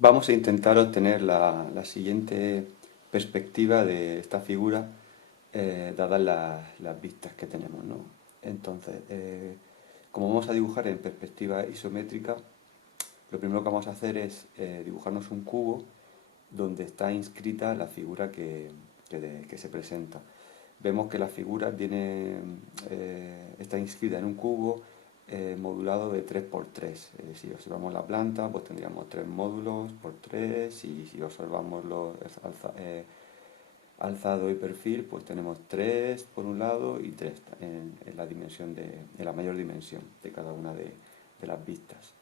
Vamos a intentar obtener la siguiente perspectiva de esta figura, dadas las vistas que tenemos, ¿no? Entonces, como vamos a dibujar en perspectiva isométrica, lo primero que vamos a hacer es dibujarnos un cubo donde está inscrita la figura que se presenta. Vemos que la figura está inscrita en un cubo modulado de 3×3. Si observamos la planta, pues tendríamos 3 módulos por 3, y si observamos alzado y perfil, pues tenemos 3 por un lado y 3 en la dimensión en la mayor dimensión de cada una de las vistas.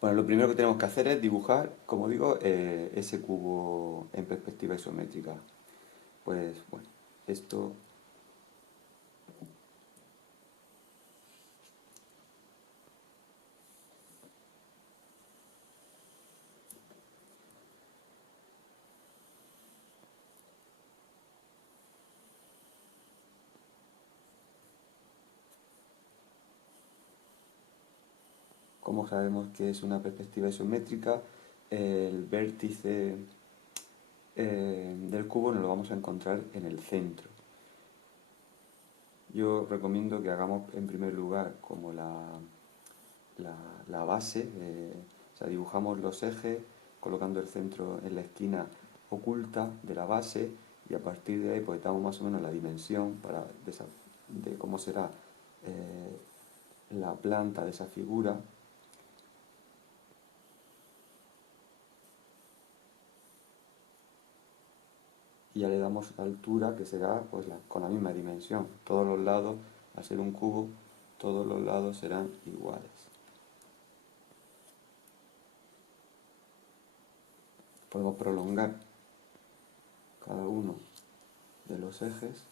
Bueno, lo primero que tenemos que hacer es dibujar, como digo, ese cubo en perspectiva isométrica. Pues bueno, esto, como sabemos que es una perspectiva isométrica, el vértice del cubo nos lo vamos a encontrar en el centro. Yo recomiendo que hagamos en primer lugar como la base, o sea, dibujamos los ejes colocando el centro en la esquina oculta de la base, y a partir de ahí pues damos más o menos la dimensión de cómo será la planta de esa figura. Y ya le damos altura, que será pues con la misma dimensión. Todos los lados, al ser un cubo, todos los lados serán iguales. Podemos prolongar cada uno de los ejes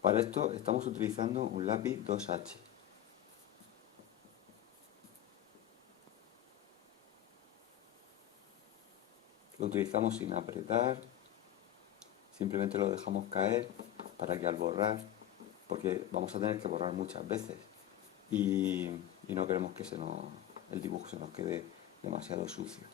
Para esto estamos utilizando un lápiz 2H. Lo utilizamos sin apretar, simplemente lo dejamos caer para que al borrar, porque vamos a tener que borrar muchas veces y, y no queremos que el dibujo se nos quede demasiado sucio.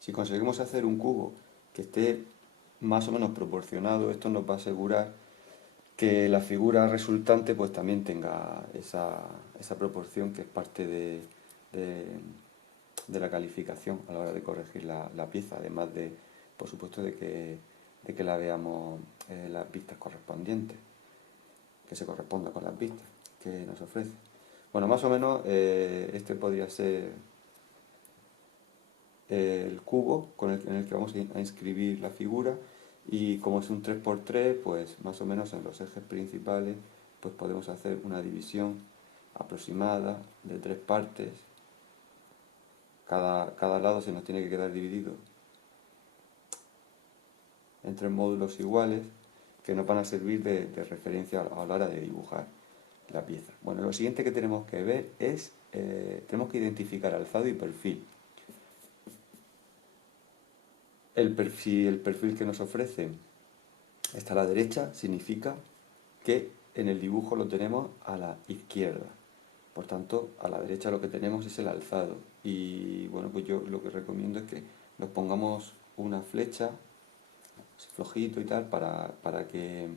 Si conseguimos hacer un cubo que esté más o menos proporcionado, esto nos va a asegurar que la figura resultante pues también tenga esa proporción, que es parte de- de la calificación a la hora de corregir la pieza, además por supuesto, de que la veamos las vistas correspondientes, que se corresponda con las vistas que nos ofrece. Bueno, más o menos este podría ser el cubo en el que vamos a inscribir la figura, y como es un 3×3, pues más o menos en los ejes principales pues podemos hacer una división aproximada de 3 partes. Cada lado se nos tiene que quedar dividido en 3 módulos iguales, que nos van a servir de referencia a la hora de dibujar la pieza. Bueno, lo siguiente que tenemos que ver es, tenemos que identificar alzado y perfil. Si el perfil que nos ofrece está a la derecha, significa que en el dibujo lo tenemos a la izquierda. Por tanto, a la derecha lo que tenemos es el alzado. Y bueno, pues yo lo que recomiendo es que nos pongamos una flecha, así flojito y tal, para que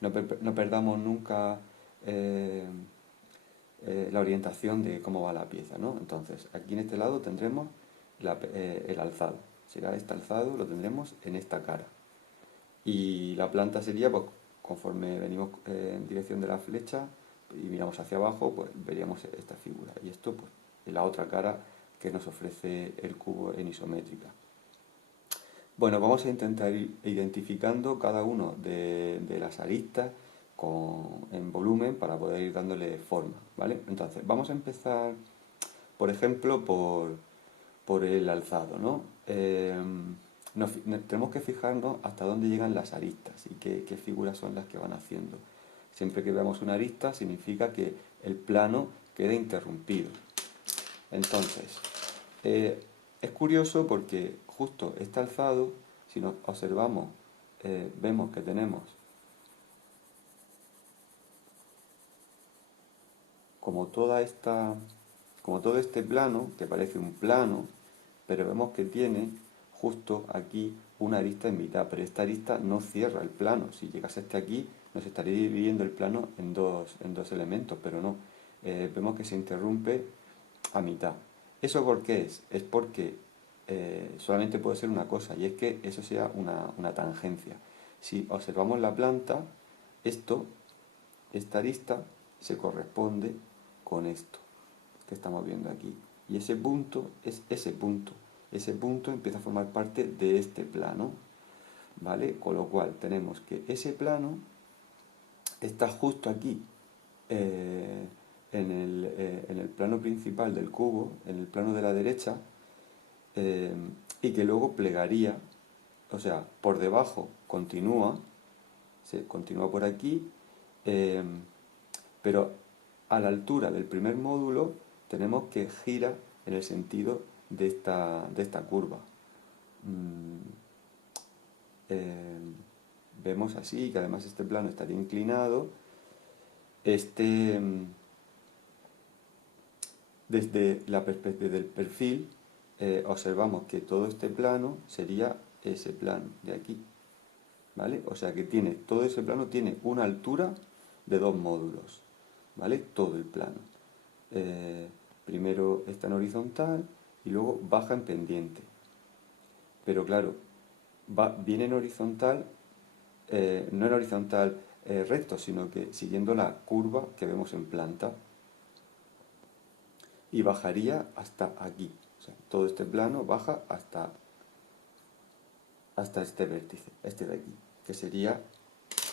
no perdamos nunca eh, la orientación de cómo va la pieza, ¿no? Entonces, aquí en este lado tendremos el alzado. Será este alzado, lo tendremos en esta cara. Y la planta sería, pues, conforme venimos en dirección de la flecha y miramos hacia abajo, pues veríamos esta figura. Y esto, pues, es la otra cara que nos ofrece el cubo en isométrica. Bueno, vamos a intentar ir identificando cada uno de las aristas en volumen para poder ir dándole forma, ¿vale? Entonces, vamos a empezar, por ejemplo, por el alzado, ¿no? Tenemos que fijarnos hasta dónde llegan las aristas y qué figuras son las que van haciendo. Siempre que veamos una arista significa que el plano queda interrumpido. Entonces, es curioso porque justo este alzado, si nos observamos, vemos que tenemos como todo este plano, que parece un plano, pero vemos que tiene justo aquí una arista en mitad, pero esta arista no cierra el plano. Si llegase hasta aquí, nos estaría dividiendo el plano en dos elementos, pero no. Vemos que se interrumpe a mitad. ¿Eso por qué es? Es porque solamente puede ser una cosa, y es que eso sea una tangencia. Si observamos la planta, esta arista se corresponde con esto que estamos viendo aquí. Y ese punto es ese punto. Ese punto empieza a formar parte de este plano, ¿vale? Con lo cual tenemos que ese plano está justo aquí, en el plano principal del cubo, en el plano de la derecha, y que luego plegaría, o sea, por debajo se continúa por aquí, pero a la altura del primer módulo tenemos que gira en el sentido de esta curva. Vemos así que además este plano estaría inclinado. Desde la perspectiva del perfil, observamos que todo este plano sería ese plano de aquí, ¿vale? O sea que todo ese plano tiene una altura de 2 módulos, ¿vale? Todo el plano. Primero está en horizontal y luego baja en pendiente. Pero claro, viene en horizontal, no en horizontal recto, sino que siguiendo la curva que vemos en planta. Y bajaría hasta aquí. O sea, todo este plano baja hasta este vértice, este de aquí, que sería,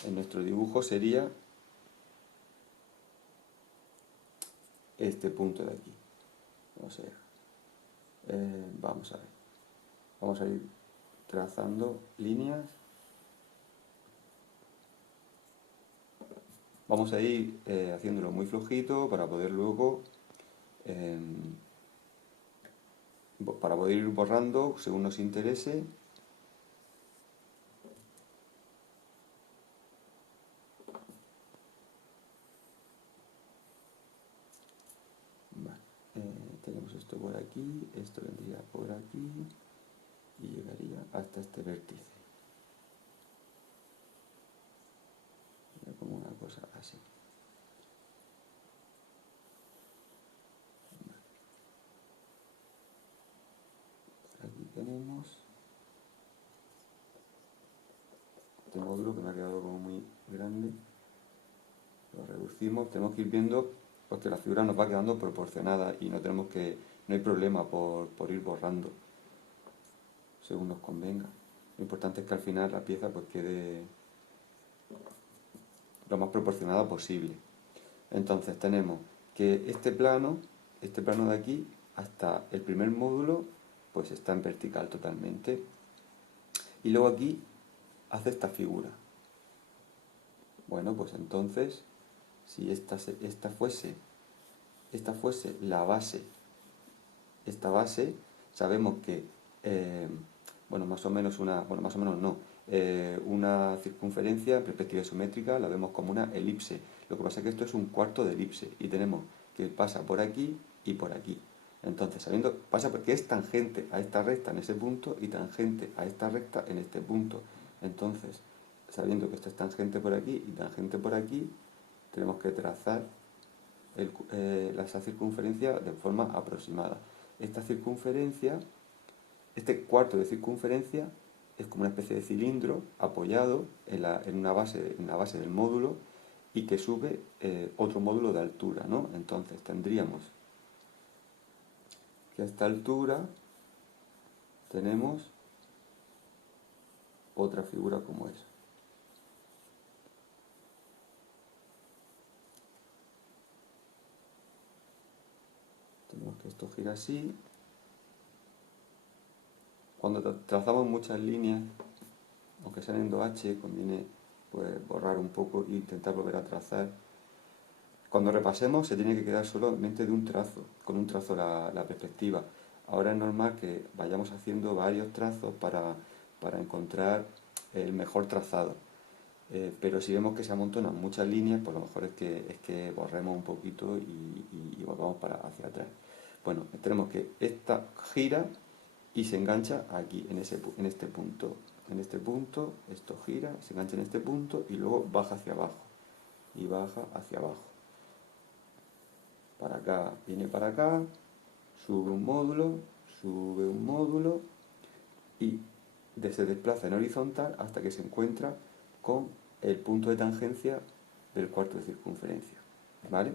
en nuestro dibujo sería este punto de aquí. Vamos a ver. Vamos a ir trazando líneas. Vamos a ir haciéndolo muy flojito para poder luego ir borrando según nos interese. Vale. Tenemos esto por aquí, esto vendría por aquí y llegaría hasta este vértice. Sería como una cosa así. Aquí tenemos este módulo que me ha quedado como muy grande. Lo reducimos, tenemos que ir viendo pues, que la figura nos va quedando proporcionada y no hay problema por ir borrando según nos convenga. Lo importante es que al final la pieza pues quede lo más proporcionada posible. Entonces tenemos que este plano de aquí, hasta el primer módulo, pues está en vertical totalmente. Y luego aquí hace esta figura. Bueno, pues entonces, si esta fuese la base, esta base, sabemos que, más o menos una circunferencia en perspectiva isométrica la vemos como una elipse. Lo que pasa es que esto es un cuarto de elipse y tenemos que pasa por aquí y por aquí. Entonces, pasa porque es tangente a esta recta en ese punto y tangente a esta recta en este punto. Entonces, sabiendo que esto es tangente por aquí y tangente por aquí, tenemos que trazar esa circunferencia de forma aproximada. Esta circunferencia, este cuarto de circunferencia, es como una especie de cilindro apoyado en la base del módulo y que sube otro módulo de altura, ¿no? Entonces tendríamos que a esta altura tenemos otra figura como esa. tenemos que esto gira así. Cuando trazamos muchas líneas, aunque sean en 2H, conviene pues, borrar un poco e intentar volver a trazar. Cuando repasemos se tiene que quedar solamente de un trazo, con un trazo la perspectiva. Ahora es normal que vayamos haciendo varios trazos para encontrar el mejor trazado. Pero si vemos que se amontonan muchas líneas, pues lo mejor es que borremos un poquito y volvamos hacia atrás. Bueno, tenemos que esta gira y se engancha aquí, en este punto. En este punto, esto gira, se engancha en este punto y luego baja hacia abajo. Y baja hacia abajo. Para acá, viene para acá, sube un módulo y se desplaza en horizontal hasta que se encuentra con el punto de tangencia del cuarto de circunferencia. ¿Vale?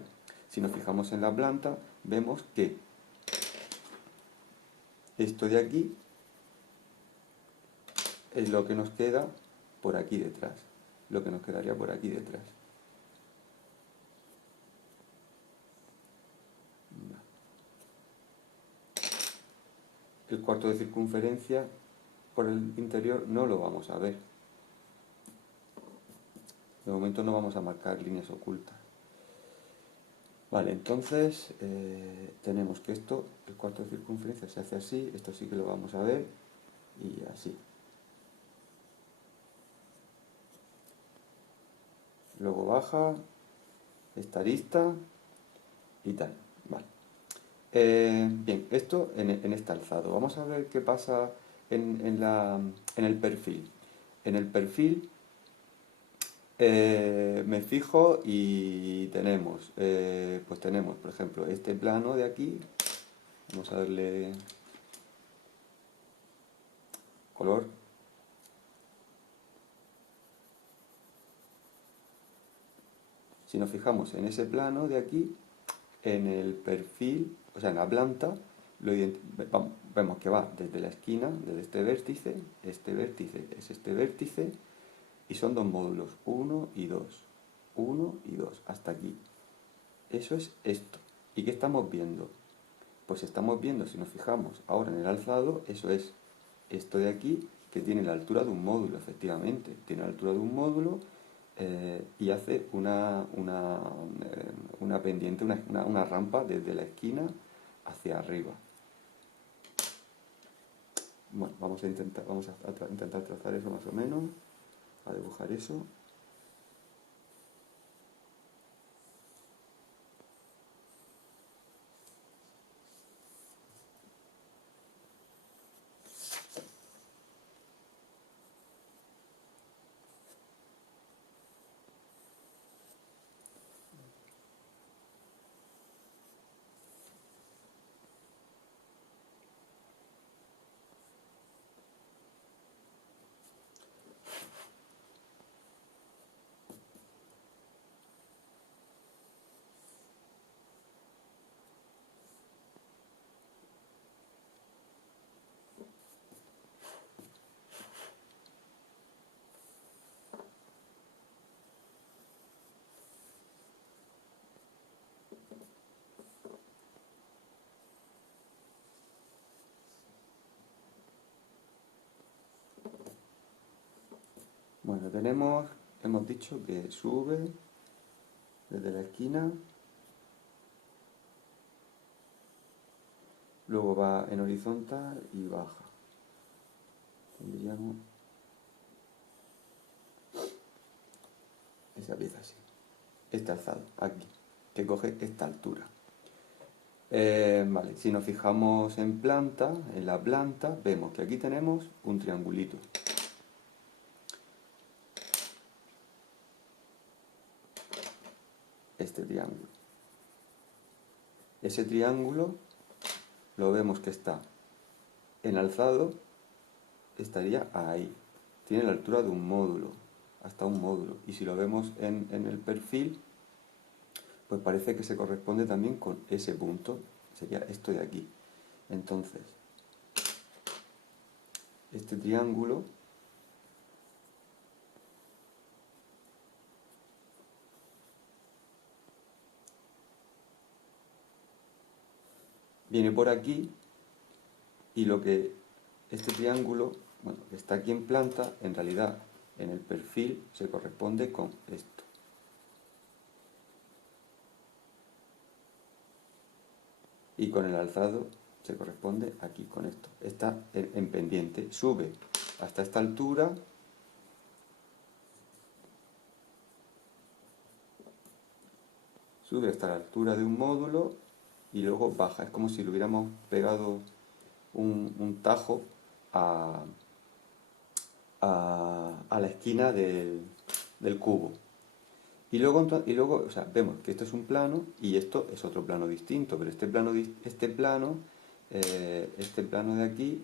Si nos fijamos en la planta, vemos que esto de aquí es lo que nos queda por aquí detrás, lo que nos quedaría por aquí detrás. El cuarto de circunferencia por el interior no lo vamos a ver. De momento no vamos a marcar líneas ocultas. Vale, entonces tenemos que esto, el cuarto de circunferencia se hace así, esto sí que lo vamos a ver, y así. Luego baja, esta arista y tal. Vale. Bien, esto en este alzado. Vamos a ver qué pasa en el perfil. En el perfil me fijo y tenemos, pues tenemos, por ejemplo, este plano de aquí. Vamos a darle color. Si nos fijamos en ese plano de aquí, en el perfil, o sea, en la planta, vemos que va desde la esquina, desde este vértice es este vértice, y son dos módulos, 1 y 2, 1 y 2, hasta aquí. Eso es esto. ¿Y qué estamos viendo? Pues estamos viendo, si nos fijamos ahora en el alzado, eso es esto de aquí, que tiene la altura de un módulo, efectivamente. Tiene la altura de un módulo y hace una pendiente, una rampa desde la esquina hacia arriba. Bueno, vamos a intentar trazar eso más o menos, a dibujar eso. Bueno, hemos dicho que sube desde la esquina, luego va en horizontal y baja. Tendríamos esa pieza así, este alzado, aquí, que coge esta altura. Vale, si nos fijamos en la planta, vemos que aquí tenemos un triangulito. Este triángulo. Ese triángulo lo vemos que está en alzado, estaría ahí. Tiene la altura de un módulo, hasta un módulo. Y si lo vemos en el perfil, pues parece que se corresponde también con ese punto. Sería esto de aquí. Entonces, este triángulo viene por aquí y lo que este triángulo, bueno, que está aquí en planta, en realidad en el perfil se corresponde con esto. Y con el alzado se corresponde aquí con esto. Está en pendiente, sube hasta esta altura, sube hasta la altura de un módulo y luego baja. Es como si le hubiéramos pegado un tajo a la esquina del cubo. Y luego, o sea, vemos que esto es un plano y esto es otro plano distinto, pero este plano de aquí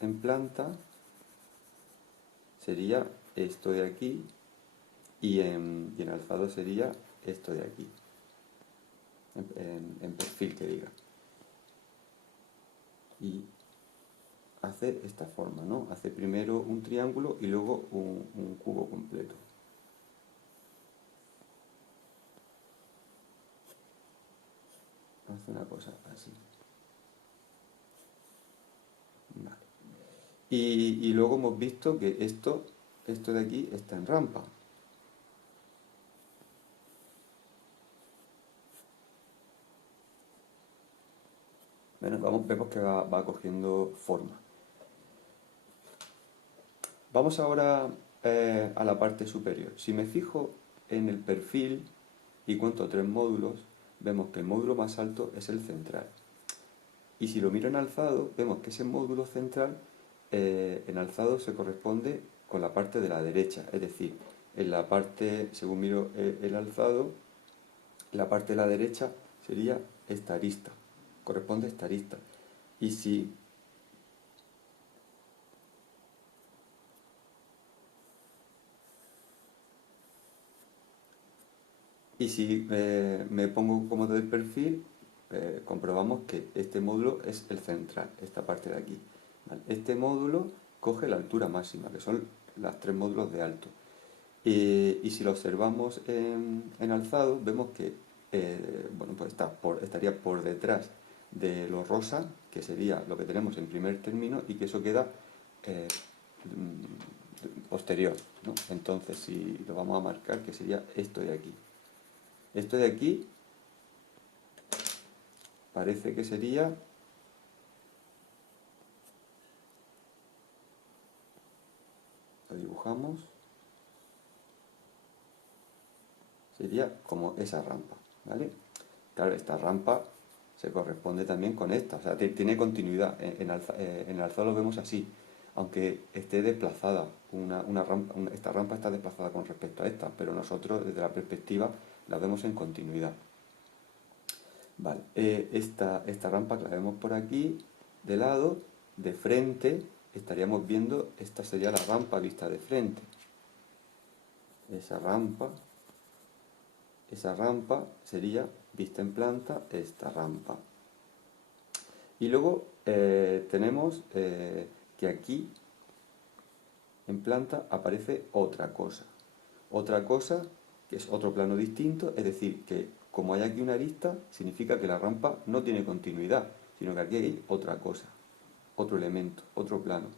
en planta sería esto de aquí y en alzado sería esto de aquí, en perfil que diga. Y hace esta forma, ¿no? Hace primero un triángulo y luego un cubo completo. Hace una cosa así. Vale. Y luego hemos visto que esto de aquí está en rampa. Bueno, vemos que va cogiendo forma. Vamos ahora a la parte superior. Si me fijo en el perfil y cuento 3 módulos, vemos que el módulo más alto es el central. Y si lo miro en alzado, vemos que ese módulo central en alzado se corresponde con la parte de la derecha. Es decir, en la parte, según miro el alzado, la parte de la derecha sería esta arista, corresponde a esta arista. Y si me pongo como del perfil, comprobamos que este módulo es el central, esta parte de aquí. ¿Vale? Este módulo coge la altura máxima, que son los 3 módulos de alto. Y si lo observamos en alzado, vemos que bueno, pues estaría por detrás de lo rosa, que sería lo que tenemos en primer término, y que eso queda posterior, ¿no? Entonces, si lo vamos a marcar, que sería esto de aquí. Esto de aquí parece que sería, lo dibujamos, sería como esa rampa, ¿vale? Claro, esta rampa se corresponde también con esta, o sea, tiene continuidad. En el alzado lo vemos así, aunque esté desplazada, esta rampa está desplazada con respecto a esta, pero nosotros desde la perspectiva la vemos en continuidad. Vale, esta rampa que la vemos por aquí, de lado, de frente, estaríamos viendo, esta sería la rampa vista de frente. Esa rampa sería vista en planta, esta rampa. Y luego tenemos que aquí en planta aparece otra cosa que es otro plano distinto, es decir, que como hay aquí una arista, significa que la rampa no tiene continuidad, sino que aquí hay otra cosa, otro elemento, otro plano.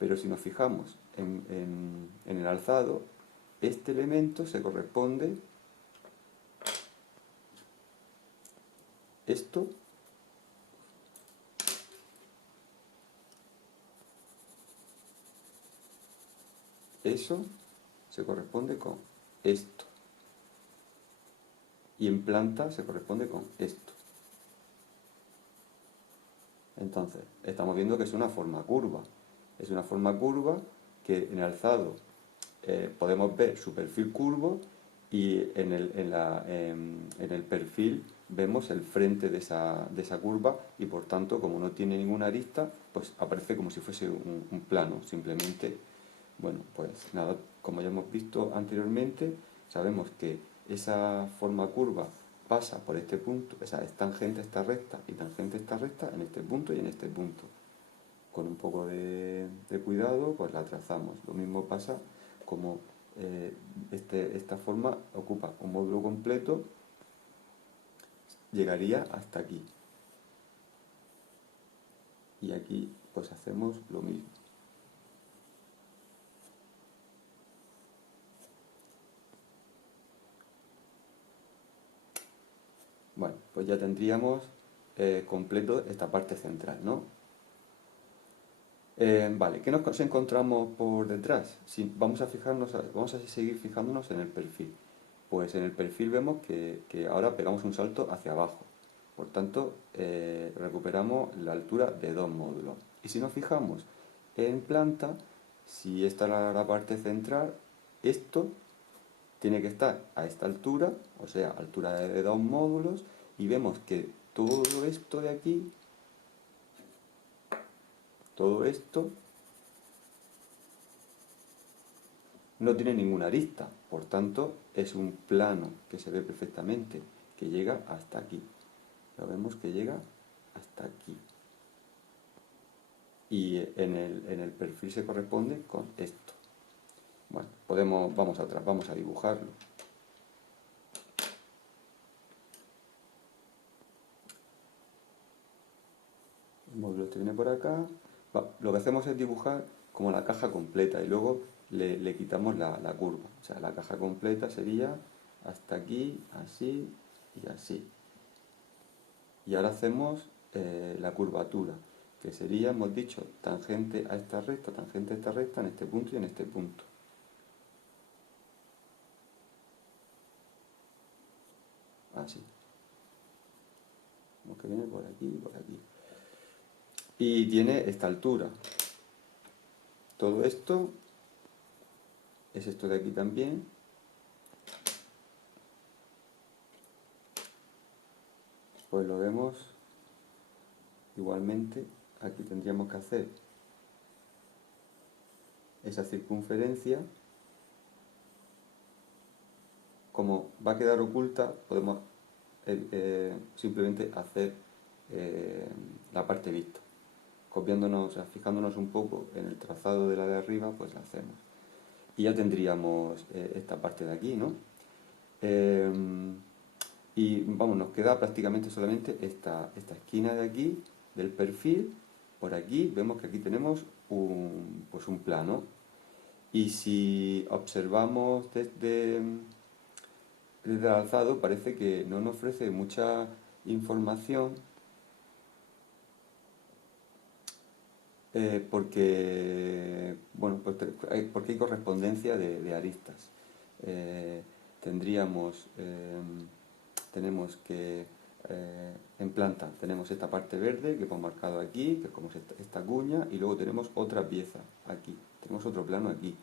Pero si nos fijamos en el alzado, este elemento se corresponde, esto, eso, se corresponde con esto. Y en planta se corresponde con esto. Entonces, estamos viendo que es una forma curva. Es una forma curva que en alzado podemos ver su perfil curvo y en el perfil vemos el frente de esa curva y por tanto, como no tiene ninguna arista, pues aparece como si fuese un plano. Simplemente, bueno, pues nada, como ya hemos visto anteriormente, sabemos que esa forma curva pasa por este punto, o sea, es tangente a esta recta y tangente a esta recta en este punto y en este punto. Con un poco de cuidado, pues la trazamos. Lo mismo pasa como esta forma ocupa un módulo completo, llegaría hasta aquí. y aquí pues hacemos lo mismo. Bueno, pues ya tendríamos completo esta parte central, ¿no? Vale, ¿qué nos encontramos por detrás? Si vamos a fijarnos, vamos a seguir fijándonos en el perfil. Pues en el perfil vemos que ahora pegamos un salto hacia abajo. Por tanto, recuperamos la altura de dos módulos. Y si nos fijamos en planta, si esta es la parte central, esto tiene que estar a esta altura, o sea, altura de dos módulos, y vemos que todo esto de aquí, todo esto, no tiene ninguna arista, por tanto es un plano que se ve perfectamente, que llega hasta aquí. Lo vemos que llega hasta aquí. Y en el perfil se corresponde con esto. Bueno, vamos atrás, vamos a dibujarlo. El módulo este viene por acá. Lo que hacemos es dibujar como la caja completa y luego le quitamos la curva. O sea, la caja completa sería hasta aquí, así y así. Y ahora hacemos la curvatura, que sería, hemos dicho, tangente a esta recta en este punto y en este punto. Así. Como que viene por aquí y por aquí. Y tiene esta altura. Todo esto es esto de aquí también. Pues lo vemos igualmente. Aquí tendríamos que hacer esa circunferencia. Como va a quedar oculta, podemos simplemente hacer la parte vista. Copiándonos, o sea, fijándonos un poco en el trazado de la de arriba, pues la hacemos. Y ya tendríamos esta parte de aquí, ¿no? Y vamos, nos queda prácticamente solamente esta esquina de aquí, del perfil. Por aquí vemos que aquí tenemos pues un plano. Y si observamos desde el alzado, parece que no nos ofrece mucha información porque, bueno, pues porque hay correspondencia de aristas. Eh, tenemos que, en planta, tenemos esta parte verde que hemos marcado aquí, que es como esta cuña, y luego tenemos otra pieza aquí, tenemos otro plano aquí.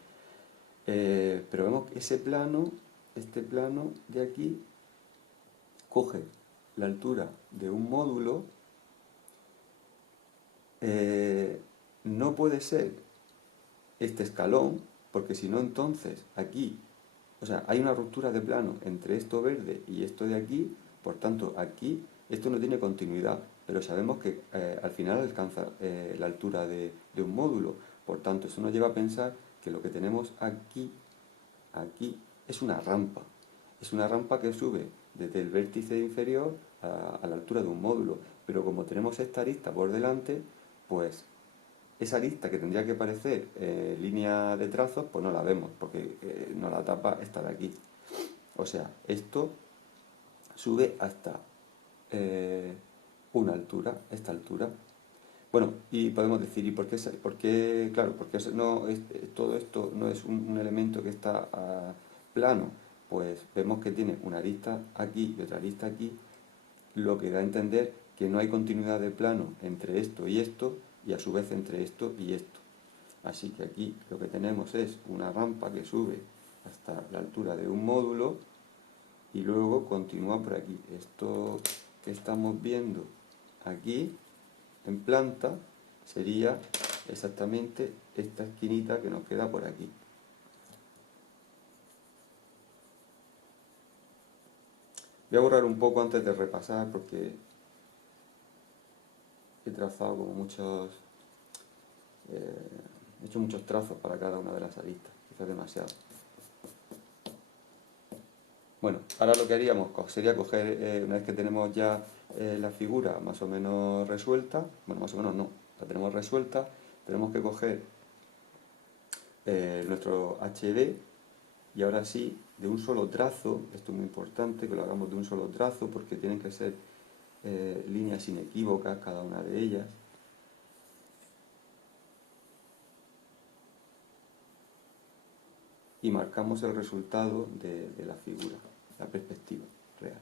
Pero vemos que este plano de aquí, coge la altura de un módulo. No puede ser este escalón, porque si no entonces aquí, o sea, hay una ruptura de plano entre esto verde y esto de aquí, por tanto aquí esto no tiene continuidad, pero sabemos que al final alcanza la altura de un módulo, por tanto eso nos lleva a pensar que lo que tenemos aquí es una rampa que sube desde el vértice inferior a la altura de un módulo, pero como tenemos esta arista por delante, pues esa arista que tendría que parecer línea de trazos, pues no la vemos, porque nos la tapa esta de aquí. O sea, esto sube hasta una altura, esta altura. Bueno, y podemos decir, ¿y claro, porque todo esto no es un elemento que está plano? Pues vemos que tiene una arista aquí y otra arista aquí, lo que da a entender que no hay continuidad de plano entre esto y a su vez entre esto y esto. Así que aquí lo que tenemos es una rampa que sube hasta la altura de un módulo y luego continúa por aquí. Esto que estamos viendo aquí en planta sería exactamente esta esquinita que nos queda por aquí. Voy a borrar un poco antes de repasar porque he trazado como he hecho muchos trazos para cada una de las aristas, quizás demasiado. Bueno, ahora lo que haríamos sería coger, una vez que tenemos ya la figura más o menos resuelta, bueno, más o menos no, la tenemos resuelta, tenemos que coger nuestro HB y ahora sí, de un solo trazo, esto es muy importante que lo hagamos de un solo trazo porque tienen que ser líneas inequívocas cada una de ellas. Y marcamos el resultado de la figura, la perspectiva real.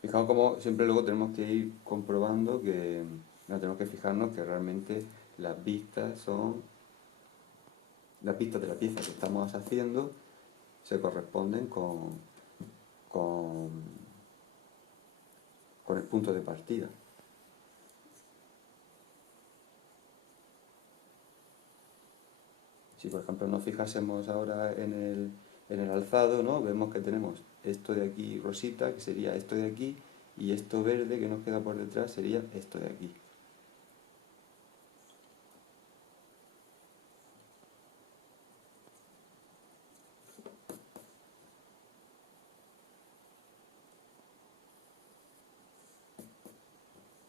Fijaos como siempre luego tenemos que ir comprobando que no, tenemos que fijarnos que realmente las vistas son las vistas de la pieza que estamos haciendo se corresponden con, con el punto de partida. Si por ejemplo nos fijásemos ahora en el alzado, ¿no? Vemos que tenemos esto de aquí rosita, que sería esto de aquí, y esto verde que nos queda por detrás sería esto de aquí.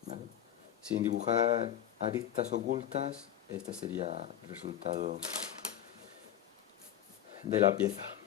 ¿Vale? Sin dibujar aristas ocultas, este sería el resultado de la pieza.